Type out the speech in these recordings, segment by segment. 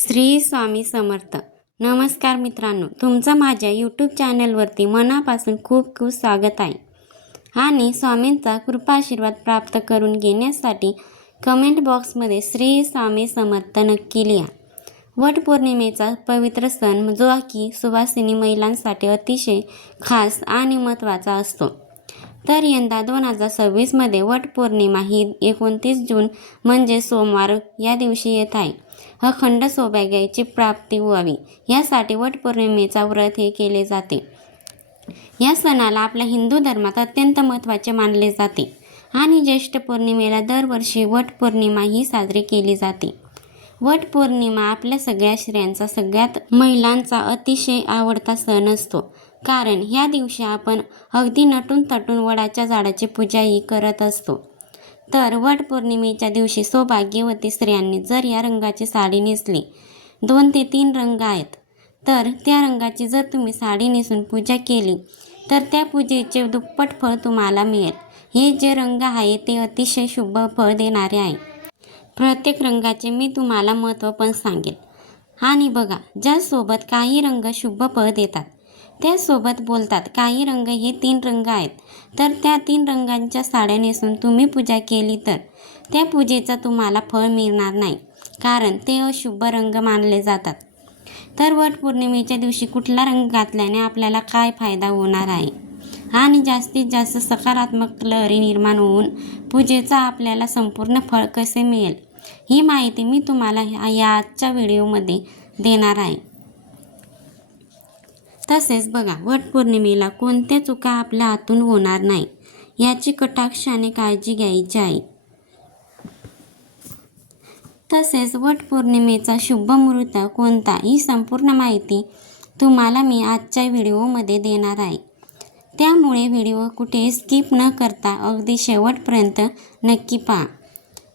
श्री स्वामी समर्थ. नमस्कार मित्रांनो, तुमचं माझ्या यूट्यूब चॅनलवरती मनापासून खूप खूप स्वागत आहे. आणि स्वामींचा कृपा आशीर्वाद प्राप्त करून घेण्यासाठी कमेंट बॉक्समध्ये श्री स्वामी समर्थ नक्की लिहा. वटपौर्णिमेचा पवित्र सण जो की सुवासिनी महिलांसाठी अतिशय खास आणि महत्त्वाचा असतो. तर यंदा 2026मध्ये वटपौर्णिमा ही 29 जून म्हणजे सोमवार या दिवशी येत आहे. अखंड सौभाग्याची प्राप्ती व्हावी यासाठी वटपौर्णिमेचा व्रत हे केले जाते. या सणाला आपल्या हिंदू धर्मात अत्यंत महत्त्वाचे मानले जाते आणि ज्येष्ठ पौर्णिमेला दरवर्षी वटपौर्णिमा ही साजरी केली जाते. वटपौर्णिमा आपल्या सगळ्या स्त्रियांचा, सगळ्यात महिलांचा अतिशय आवडता सण असतो. कारण ह्या दिवशी आपण अगदी नटून थटून वडाच्या झाडाची पूजाही करत असतो. तर वटपौर्णिमेच्या दिवशी सौभाग्यवती स्त्रियांनी जर या रंगाची साडी नेसली, 2 ते 3 रंग आहेत, तर त्या रंगाची जर तुम्ही साडी नेसून पूजा केली तर त्या पूजेचे दुप्पट फळ तुम्हाला मिळेल. हे जे रंग आहे ते अतिशय शुभ फळ देणारे आहे. प्रत्येक रंगाचे मी तुम्हाला महत्त्व पण सांगेल. आणि बघा, ज्यासोबत काही रंग शुभ फळ देतात त्यासोबत बोलतात काही रंग हे 3 रंग आहेत, तर त्या 3 रंगांच्या साड्या नेसून तुम्ही पूजा केली तर त्या पूजेचा तुम्हाला फळ मिळणार नाही, कारण ते अशुभ रंग मानले जातात. तर वटपौर्णिमेच्या दिवशी कुठला रंग घातल्याने आपल्याला काय फायदा होणार आहे आणि जास्तीत जास्त सकारात्मक लहरी निर्माण होऊन पूजेचा आपल्याला संपूर्ण फळ कसे मिळेल ही माहिती मी तुम्हाला या आजच्या व्हिडिओमध्ये देणार आहे. तसेच बघा, वटपौर्णिमेला कोणत्या चुका आपल्या हातून होणार नाही याची कटाक्षाने काळजी घ्यायची आहे. तसेच वटपौर्णिमेचा शुभ मुहूर्त कोणता ही संपूर्ण माहिती तुम्हाला मी आजच्या व्हिडिओमध्ये देणार आहे. त्यामुळे व्हिडिओ कुठे स्किप न करता अगदी शेवटपर्यंत नक्की पहा.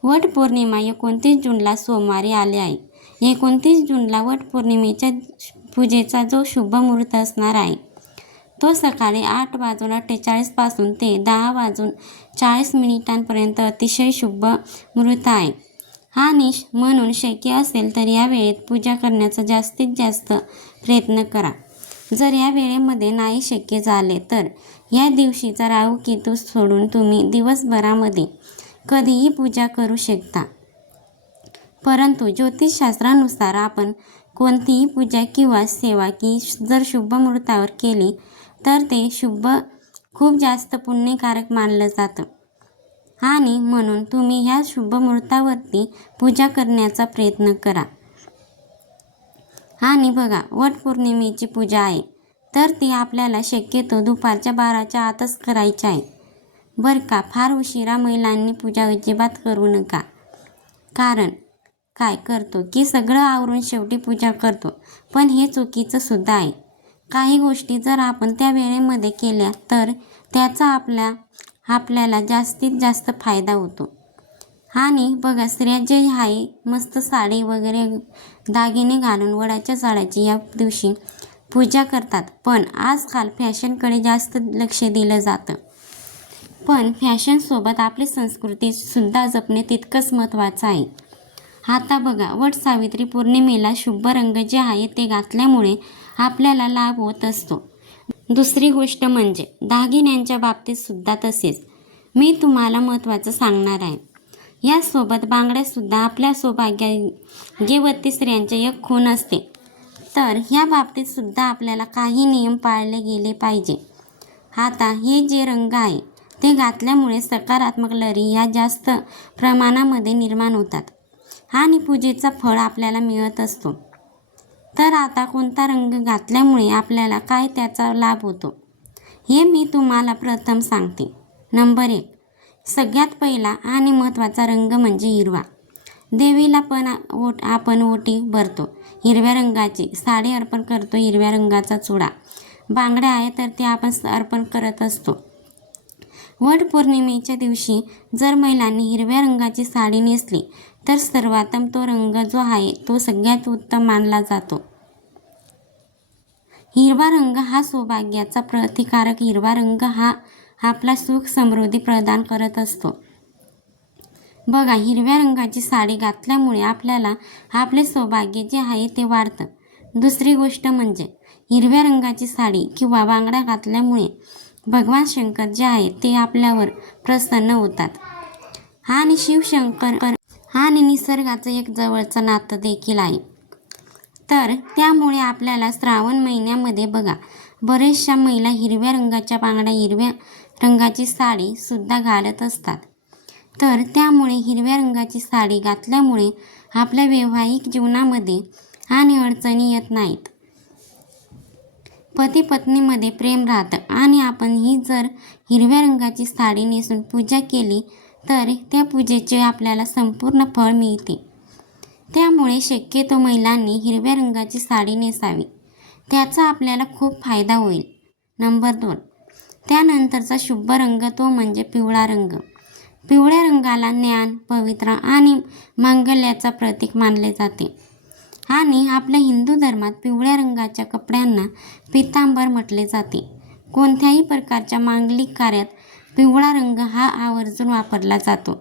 वटपौर्णिमा 29 जूनला सोमवारी आले आहे. 29 जूनला वटपौर्णिमेच्या पूजेचा जो शुभ मुहूर्त असणार आहे तो सकाळी 8:48 पासून ते 10:40 अतिशय शुभ मुहूर्त आहे. आणि म्हणून शक्य असेल तर या वेळेत पूजा करण्याचा जास्तीत जास्त प्रयत्न करा. जर या वेळेमध्ये नाही शक्य झाले तर या दिवशीचा राहू केतू सोडून तुम्ही दिवसभरामध्ये कधीही पूजा करू शकता. परंतु ज्योतिषशास्त्रानुसार आपण कोणतीही पूजा किंवा सेवा की जर शुभ मुहूर्तावर केली तर ते खूप जास्त पुण्यकारक मानलं जातं. आणि म्हणून तुम्ही ह्या शुभ मुहूर्तावरती पूजा करण्याचा प्रयत्न करा. आणि बघा, वटपौर्णिमेची पूजा आहे तर ती आपल्याला शक्यतो दुपारच्या 12च्या आतच करायची आहे बरं का. फार उशिरा महिलांनी पूजा अजिबात करू नका. कारण काय करतो की सगळं आवरून शेवटी पूजा करतो, पण हे चुकीचं सुद्धा आहे. काही गोष्टी जर आपण त्या वेळेमध्ये केल्या तर त्याचा आपल्याला जास्तीत जास्त फायदा होतो. आणि बघा, स्त्रिया जे आहे मस्त साडी वगैरे दागिने घालून वडाच्या झाडाची या दिवशी पूजा करतात. पण आजकाल फॅशनकडे जास्त लक्ष दिलं जातं. पण फॅशनसोबत आपली संस्कृती सुद्धा जपणे तितकंच महत्त्वाचं आहे. आता बघा, वटसावित्री पौर्णिमेला शुभ रंग जे आहे ते घातल्यामुळे आपल्याला लाभ होत असतो. दुसरी गोष्ट म्हणजे दागिन्यांच्या बाबतीत सुद्धा तसेच मी तुम्हाला महत्त्वाचं सांगणार आहे. यासोबत बांगड्यासुद्धा आपल्या सौभाग्यवती स्त्रियांचे एक खूण असते. तर ह्या बाबतीत सुद्धा आपल्याला काही नियम पाळले गेले पाहिजे. आता हे जे रंग आहे ते घातल्यामुळे सकारात्मक लहरी ह्या जास्त प्रमाणामध्ये निर्माण होतात आणि पूजेचा फळ आपल्याला मिळत असतो. तर आता कोणता रंग घातल्यामुळे आपल्याला काय त्याचा लाभ होतो हे मी तुम्हाला प्रथम सांगते. नंबर 1, सगळ्यात पहिला आणि महत्त्वाचा रंग म्हणजे हिरवा. देवीला पण आपण ओटी भरतो हिरव्या रंगाची, साडी अर्पण करतो हिरव्या रंगाचा चुडा, बांगड्या आहे तर ते आपण अर्पण करत असतो. वटपौर्णिमेच्या दिवशी जर महिलांनी हिरव्या रंगाची साडी नेसली तर सर्वोत्तम तो रंग जो आहे तो सगळ्यात उत्तम मानला जातो. हिरवा रंग हा सौभाग्याचा प्रतिकारक. हिरवा रंग हा आपला सुख समृद्धी प्रदान करत असतो. बघा, हिरव्या रंगाची साडी घातल्यामुळे आपल्याला आपले सौभाग्य जे आहे ते वाढतं. दुसरी गोष्ट म्हणजे हिरव्या रंगाची साडी किंवा बांगड्या घातल्यामुळे भगवान शंकर जे आहे ते आपल्यावर प्रसन्न होतात. आणि शिवशंकर आणि निसर्गाचं एक जवळचं नातं देखील आहे. तर त्यामुळे आपल्याला श्रावण महिन्यामध्ये बघा, बरेचशा महिला हिरव्या रंगाच्या बांगड्या, हिरव्या रंगाची साडीसुद्धा घालत असतात. तर त्यामुळे हिरव्या रंगाची साडी घातल्यामुळे आपल्या वैवाहिक जीवनामध्ये आणि अडचणी येत नाहीत. पती पत्नीमध्ये प्रेम राहतं आणि आपण ही जर हिरव्या रंगाची साडी नेसून पूजा केली तर त्या पूजेचे आपल्याला संपूर्ण फळ मिळते. त्यामुळे शक्यतो महिलांनी हिरव्या रंगाची साडी नेसावी, त्याचा आपल्याला खूप फायदा होईल. नंबर 2, त्यानंतरचा शुभ रंग तो म्हणजे पिवळा रंग. पिवळ्या रंगाला ज्ञान, पवित्र आणि मांगल्याचा प्रतीक मानले जाते. आणि आपल्या हिंदू धर्मात पिवळ्या रंगाच्या कपड्यांना पितांबर म्हटले जाते. कोणत्याही प्रकारच्या मांगलिक कार्यात पिवळा रंग हा आवर्जून वापरला जातो.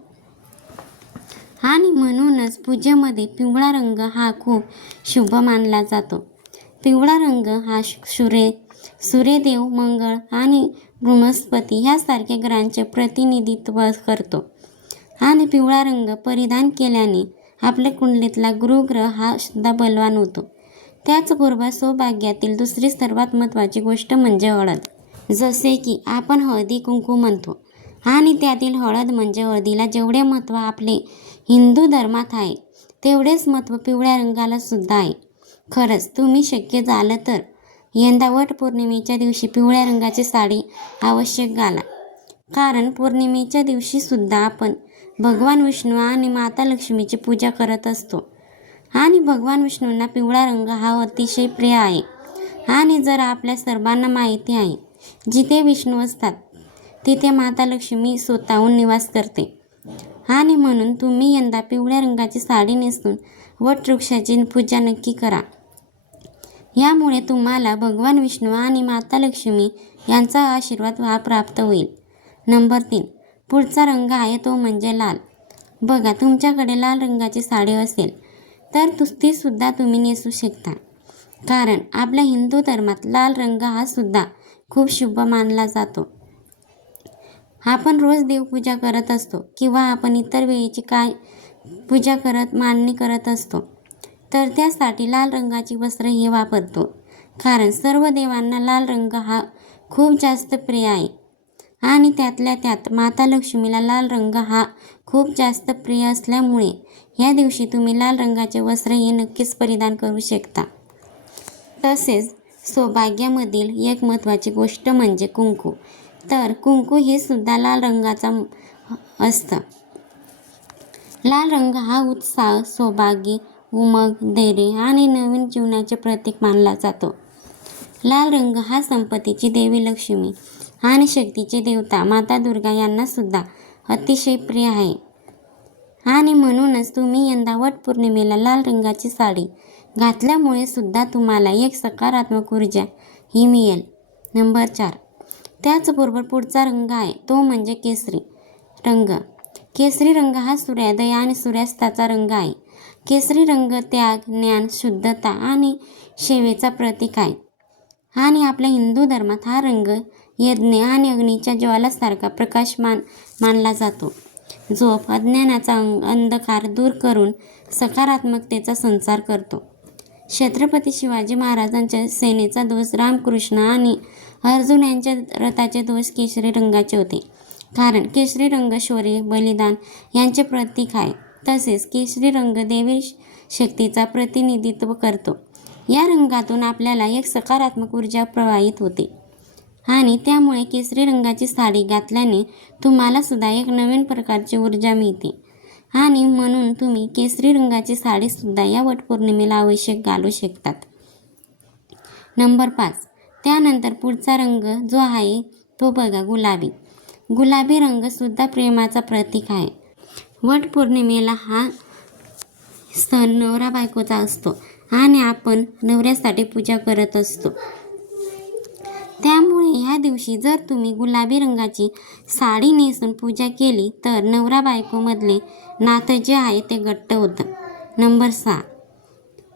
आणि म्हणूनच पूजेमध्ये पिवळा रंग हा खूप शुभ मानला जातो. पिवळा रंग हा सूर्यदेव, मंगळ आणि बृहस्पती यासारख्या ग्रहांचे प्रतिनिधित्व करतो. आणि पिवळा रंग परिधान केल्याने आपल्या कुंडलीतला गुरुग्रह हा सुद्धा बलवान होतो. त्याचबरोबर सौभाग्यातील दुसरी सर्वात महत्त्वाची गोष्ट म्हणजे हळद. जसे की आपण हळदी कुंकू म्हणतो आणि त्यातील हळद म्हणजे हळदीला जेवढे महत्त्व आपले हिंदू धर्मात आहे तेवढेच महत्त्व पिवळ्या रंगाला सुद्धा आहे. खरंच तुम्ही शक्य झालं तर यंदा वटपौर्णिमेच्या दिवशी पिवळ्या रंगाची साडी आवश्यक घाला. कारण पौर्णिमेच्या दिवशीसुद्धा आपण भगवान विष्णू आणि माता लक्ष्मीची पूजा करत असतो. आणि भगवान विष्णूंना पिवळा रंग हा अतिशय प्रिय आहे. आणि जर आपल्या सर्वांना माहिती आहे, जिथे विष्णू असतात तिथे माता लक्ष्मी स्वतःहून निवास करते. आणि म्हणून तुम्ही यंदा पिवळ्या रंगाची साडी नेसून वटवृक्षाची पूजा नक्की करा. यामुळे तुम्हाला भगवान विष्णू आणि माता लक्ष्मी यांचा आशीर्वाद प्राप्त होईल. नंबर 3, पुढचा रंग आहे तो म्हणजे लाल. बघा, तुमच्याकडे लाल रंगाची साडी असेल तर तीसुद्धा तुम्ही नेसू शकता. कारण आपल्या हिंदू धर्मात लाल रंग हा सुद्धा खूप शुभ मानला जातो. आपण रोज देवपूजा करत असतो किंवा आपण इतर वेळेची काय पूजा मांडणी करत असतो, तर त्यासाठी लाल रंगाची वस्त्र हे वापरतो. कारण सर्व देवांना लाल रंग हा खूप जास्त प्रिय आहे. आणि त्यातल्या त्यात माता लक्ष्मीला लाल रंग हा खूप जास्त प्रिय असल्यामुळे या दिवशी तुम्ही लाल रंगाचे वस्त्र हे नक्कीच परिधान करू शकता. तसेच सौभाग्यामधील एक महत्त्वाची गोष्ट म्हणजे कुंकू. तर कुंकू हे सुद्धा लाल रंगाचा असतं. लाल रंग हा उत्साह, सौभाग्य, उमंग, धैर्य आणि नवीन जीवनाचे प्रतीक मानला जातो. लाल रंग हा संपत्तीची देवी लक्ष्मी आणि शक्तीचे देवता माता दुर्गा यांना सुद्धा अतिशय प्रिय आहे. आणि म्हणूनच तुम्ही यंदा वटपौर्णिमेला लाल रंगाची साडी घातल्यामुळे सुद्धा तुम्हाला एक सकारात्मक ऊर्जा ही मिळेल. नंबर 4, त्याचबरोबर पुढचा रंग आहे तो म्हणजे केसरी रंग. केसरी रंग हा सूर्योदय आणि सूर्यास्ताचा रंग आहे. केसरी रंग त्याग, ज्ञान, शुद्धता आणि सेवेचा प्रतीक आहे. आणि आपल्या हिंदू धर्मात हा रंग यज्ञ आणि अग्नीच्या ज्वालासारखा प्रकाशमान मानला जातो, जो अज्ञानाचा अंधकार दूर करून सकारात्मकतेचा संचार करतो. छत्रपती शिवाजी महाराजांच्या सेनेचा ध्वज, रामकृष्ण आणि अर्जुन यांच्या रथाचे ध्वज केशरी रंगाचे होते. कारण केशरी रंग शौर्य, बलिदान यांचे प्रतीक आहे. तसेच केशरी रंग देवी शक्तीचा प्रतिनिधित्व करतो. या रंगातून आपल्याला एक सकारात्मक ऊर्जा प्रवाहित होते. आणि त्यामुळे केसरी रंगाची साडी घातल्याने तुम्हाला सुद्धा एक नवीन प्रकारची ऊर्जा मिळते. आणि म्हणून तुम्ही केसरी रंगाची साडीसुद्धा या वटपौर्णिमेला आवश्यक घालू शकतात. नंबर 5, त्यानंतर पुढचा रंग जो आहे तो बघा गुलाबी. गुलाबी रंगसुद्धा प्रेमाचा प्रतीक आहे. वटपौर्णिमेला हा सण नवरा बायकोचा असतो आणि आपण नवऱ्यासाठी पूजा करत असतो. त्यामुळे ह्या दिवशी जर तुम्ही गुलाबी रंगाची साडी नेसून पूजा केली तर नवरा बायकोमधले नातं जे आहे ते घट्ट होतं. नंबर 6.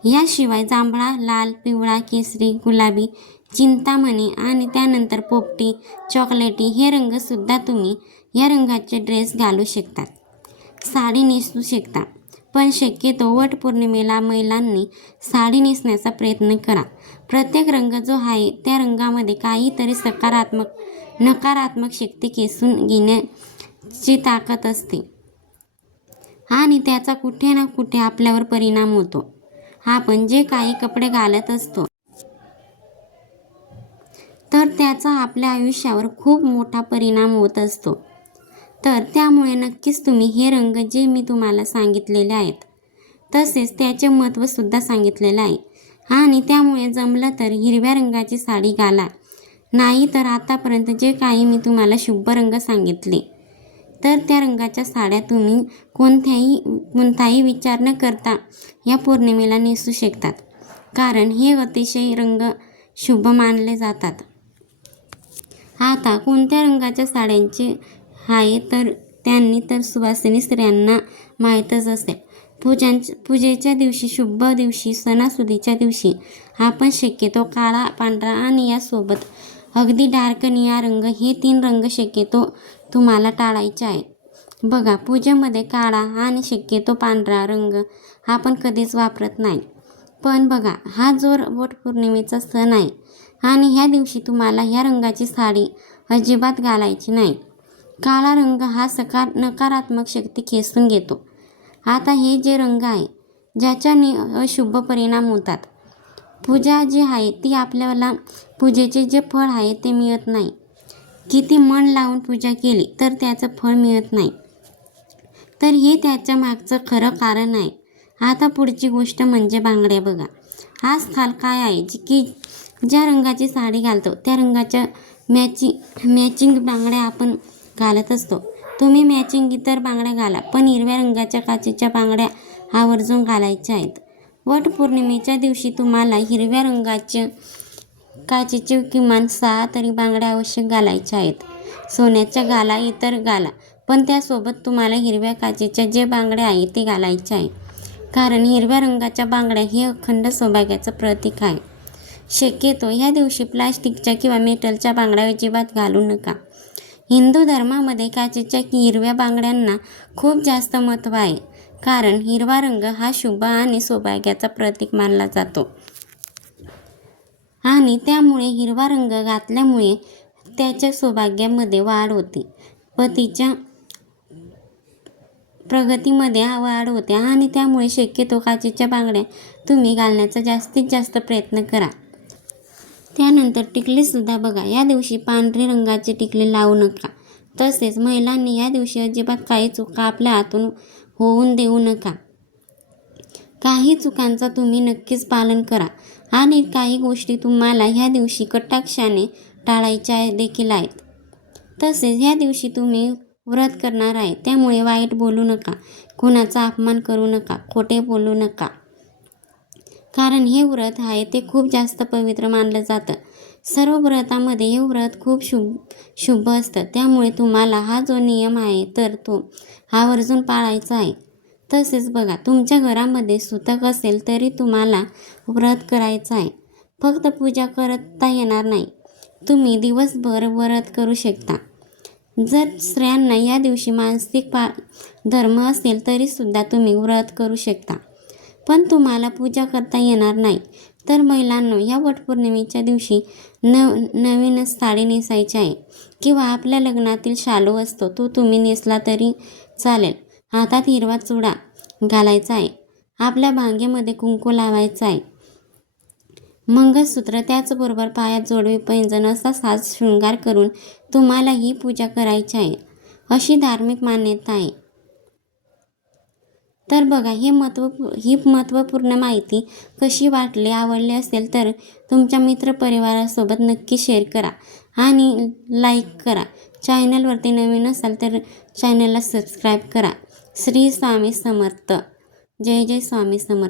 याशिवाय जांभळा, लाल, पिवळा, केसरी, गुलाबी, चिंतामणी आणि त्यानंतर पोपटी, चॉकलेटी हे रंगसुद्धा तुम्ही या रंगाचे ड्रेस घालू शकतात, साडी नेसू शकता. पण शक्यतो वटपौर्णिमेला महिलांनी साडी नेसण्याचा प्रयत्न करा. प्रत्येक रंग जो आहे त्या रंगामध्ये काहीतरी नकारात्मक शक्ती खेचून घेण्याची ताकद असते आणि त्याचा कुठे ना कुठे आपल्यावर परिणाम होतो. आपण जे काही कपडे घालत असतो तर त्याचा आपल्या आयुष्यावर खूप मोठा परिणाम होत असतो. तर त्यामुळे नक्कीच तुम्ही हे रंग जे मी तुम्हाला सांगितलेले आहेत तसेच त्याचे महत्त्वसुद्धा सांगितलेलं आहे आणि त्यामुळे जमलं तर हिरव्या रंगाची साडी घाला. नाही तर आतापर्यंत जे काही मी तुम्हाला शुभ रंग सांगितले तर त्या रंगाच्या साड्या तुम्ही कोणताही विचार न करता या पौर्णिमेला नेसू शकतात, कारण हे अतिशय रंग शुभ मानले जातात. आता कोणत्या रंगाच्या साड्यांचे आहे तर त्यांनी तर सुवासिनी स्त्रियांना माहीतच असेल. पूजेच्या दिवशी, शुभ दिवशी, सणासुदीच्या दिवशी आपण शक्यतो काळा, पांढरा आणि यासोबत अगदी डार्क निळा रंग हे 3 रंग शक्यतो तुम्हाला टाळायचे आहे. बघा, पूजेमध्ये काळा आणि शक्यतो पांढरा रंग आपण कधीच वापरत नाही. पण बघा, हा जो वटपौर्णिमेचा सण आहे आणि ह्या दिवशी तुम्हाला ह्या रंगाची साडी अजिबात घालायची नाही. काळा रंग हा नकारात्मक शक्ती खेचून घेतो. आता हे जे रंग आहे ज्याच्याने अशुभ परिणाम होतात, पूजा जी आहे ती आपल्याला पूजेचे जे फळ आहे ते मिळत नाही. किती मन लावून पूजा केली तर त्याचं फळ मिळत नाही. तर हे त्याच्या मागचं खरं कारण आहे. आता पुढची गोष्ट म्हणजे बांगड्या. बघा, आजकाल काय आहे की ज्या रंगाची साडी घालतो त्या रंगाच्या मॅचिंग बांगड्या आपण घालत असतो. तुम्ही मॅचिंग इतर बांगड्या घाला, पण हिरव्या रंगाच्या काचेच्या बांगड्या आवर्जून घालायच्या आहेत. वटपौर्णिमेच्या दिवशी तुम्हाला हिरव्या रंगाच्या काचेचे किमान 6 तरी बांगड्या आवश्यक घालायच्या आहेत. सोन्याच्या घाला, इतर घाला, पण त्यासोबत तुम्हाला हिरव्या काचेच्या जे बांगड्या आहे ते घालायच्या आहे, कारण हिरव्या रंगाच्या बांगड्या हे अखंड सौभाग्याचं प्रतीक आहे. शक्यतो ह्या दिवशी प्लास्टिकच्या किंवा मेटलच्या बांगड्या अजिबात घालू नका. हिंदू धर्मामध्ये काचेच्या हिरव्या बांगड्यांना खूप जास्त महत्त्व आहे, कारण हिरवा रंग हा शुभ आणि सौभाग्याचा प्रतीक मानला जातो आणि त्यामुळे हिरवा रंग घातल्यामुळे त्याच्या सौभाग्यामध्ये वाढ होते, पतीच्या प्रगतीमध्ये वाढ होते आणि त्यामुळे शक्यतो काचेच्या बांगड्या तुम्ही घालण्याचा जास्तीत जास्त प्रयत्न करा. त्यानंतर टिकलीसुद्धा बघा, या दिवशी पांढरी रंगाची टिकली लावू नका. तसेच महिलांनी या दिवशी अजिबात काही चुका आपल्या हातून होऊन देऊ नका. काही चुकांचा तुम्ही नक्कीच पालन करा आणि काही गोष्टी तुम्हाला ह्या दिवशी कटाक्षाने टाळायच्या देखील आहेत. तसेच ह्या दिवशी तुम्ही व्रत करणार आहे, त्यामुळे वाईट बोलू नका, कोणाचा अपमान करू नका, खोटे बोलू नका, कारण हे व्रत आहे ते खूप जास्त पवित्र मानलं जातं. सर्व व्रतामध्ये हे व्रत खूप शुभ असतं. त्यामुळे तुम्हाला हा जो नियम आहे तर तो आवर्जून पाळायचा आहे. तसेच बघा, तुमच्या घरामध्ये सुतक असेल तरी तुम्हाला व्रत करायचं आहे. फक्त पूजा करता येणार नाही, तुम्ही दिवसभर व्रत करू शकता. जर स्त्रियांना या दिवशी मासिक धर्म असेल तरीसुद्धा तुम्ही व्रत करू शकता. पण तुम्हाला पूजा करता येणार नाही तर महिलांनो, या वटपौर्णिमेच्या दिवशी नवीनच साडी नेसायची आहे किंवा आपल्या लग्नातील शालू असतो तो तुम्ही नेसला तरी चालेल. हातात हिरवा चुडा घालायचा आहे, आपल्या भांगेमध्ये कुंकू लावायचं आहे, मंगळसूत्र, त्याचबरोबर पायात जोडवे, पैंजण असा साज शृंगार करून तुम्हाला ही पूजा करायची आहे, अशी धार्मिक मान्यता आहे. तर बघा, ही महत्त्वपूर्ण माहिती कशी वाटली, आवडली असेल तर तुमच्या मित्रपरिवारासोबत नक्की शेअर करा आणि लाईक करा. चॅनलवरती नवीन असाल तर चॅनलला सबस्क्राईब करा. श्री स्वामी समर्थ. जय जय स्वामी समर्थ.